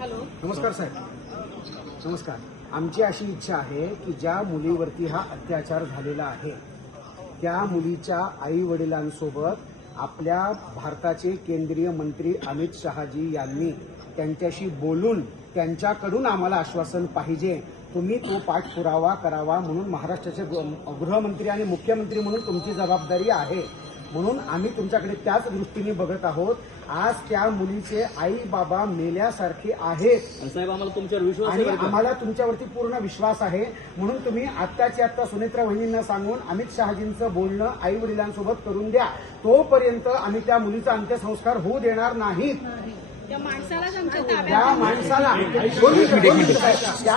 नमस्कार साहेब. नमस्कार. आमची अशी इच्छा आहे की ज्या मुलीवरती हा अत्याचार झालेला आहे त्या मुलीच्या आई वडिलांसोबत आपल्या भारताचे केंद्रीय मंत्री अमित शहाजी यांनी त्यांच्याशी बोलून त्यांच्याकडून आम्हाला आश्वासन पाहिजे. तुम्ही तो पाठपुरावा करावा म्हणून महाराष्ट्राचे गृहमंत्री आणि मुख्यमंत्री म्हणून तुमची जबाबदारी आहे. म्हणून आम्ही तुमच्याकडे त्याच दृष्टीने बघत आहोत. आज त्या मुलीचे आई बाबा मेल्यासारखे आहेत साहेब. आम्हाला तुमच्यावर विश्वास आणि आहे का? आम्हाला तुमच्यावरती पूर्ण विश्वास आहे. म्हणून तुम्ही आत्ताच्या आत्ता सुनेत्रा वहिनींना सांगून अमित शहाजींचं बोलणं आई वडिलांसोबत करून द्या. तोपर्यंत आम्ही त्या मुलीचा अंत्यसंस्कार होऊ देणार नाहीत. त्या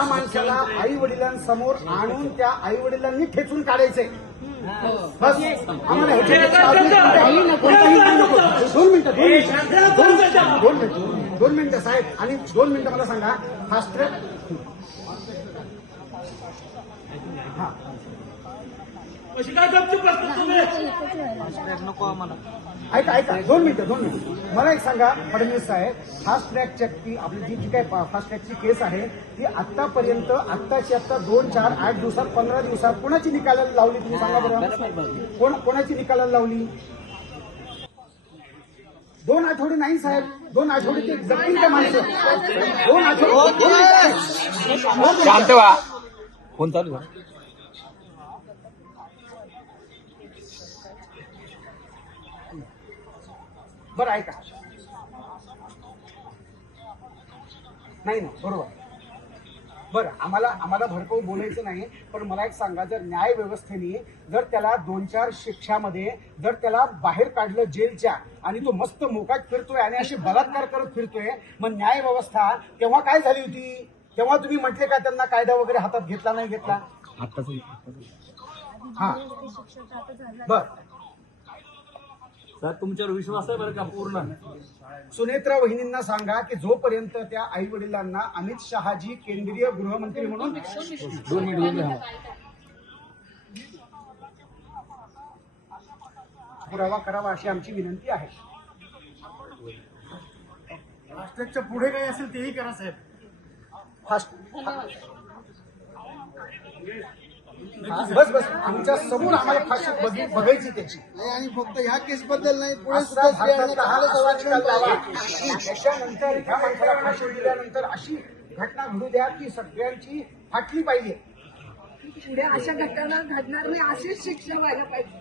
माणसाला आई वडिलांसमोर आणून त्या आई वडिलांनी ठेचून काढायचंय. बस आम्हाला दोन मिनिटं साहेब. आणि 2 मिनिटं मला सांगा. फास्ट ट्रॅक नको आम्हाला. ऐका 2 मिनिटं मला एक सांगा फडणवीस साहेब. फास्ट ट्रॅकची आपली जी काय फास्ट ट्रॅकची केस आहे ती आतापर्यंत आत्ताची आत्ता 2, 4, 8 दिवसात 15 दिवसात कोणाची निकालाला लावली तुम्ही सांगा बरं. कोणाची निकालाला लावली? 2 आठवडे नाही साहेब. 2 आठवडे ते जगतील का माणसं? 2 आठवडे शांत व्हा. फोन चालू आहे. बरं ऐका. नाही ना बरोबर. बरं आम्हाला भडकवू बोलायचं नाही. पण मला एक सांगा, जर न्याय व्यवस्थेने जर त्याला 2-4 शिक्षामध्ये जर त्याला बाहेर काढलं जेलच्या आणि तो मस्त मोकाट फिरतोय आणि अशी बलात्कार करत फिरतोय, मग न्याय व्यवस्था तेव्हा काय झाली होती? तेव्हा तुम्ही म्हटले का त्यांना कायदा वगैरे हातात घेतला नाही घेतला? हा बर. साहेब तुमच्यावर विश्वास आहे बरं का पूर्ण. सुनेत्रा वहिनींना सांगा की जोपर्यंत त्या आई वडिलांना अमित शहाजी केंद्रीय गृहमंत्री म्हणून 2 मिनिट पुरावा करावा अशी आमची विनंती आहे. फास्टॅगच्या पुढे काही असेल तेही करा साहेब. बस आमच्या समोर आम्हाला फाशी बघायची त्याची. आणि फक्त ह्या केस बद्दल नाही, असा भारतातला हा असा निकाल लावा. त्याच्यानंतर ह्या माणसाला फाशी दिल्यानंतर अशी घटना घडू द्या की सगळ्यांची फाटली पाहिजे. पुढे अशा घटना घडणार नाही अशीच शिक्षा व्हायला पाहिजे.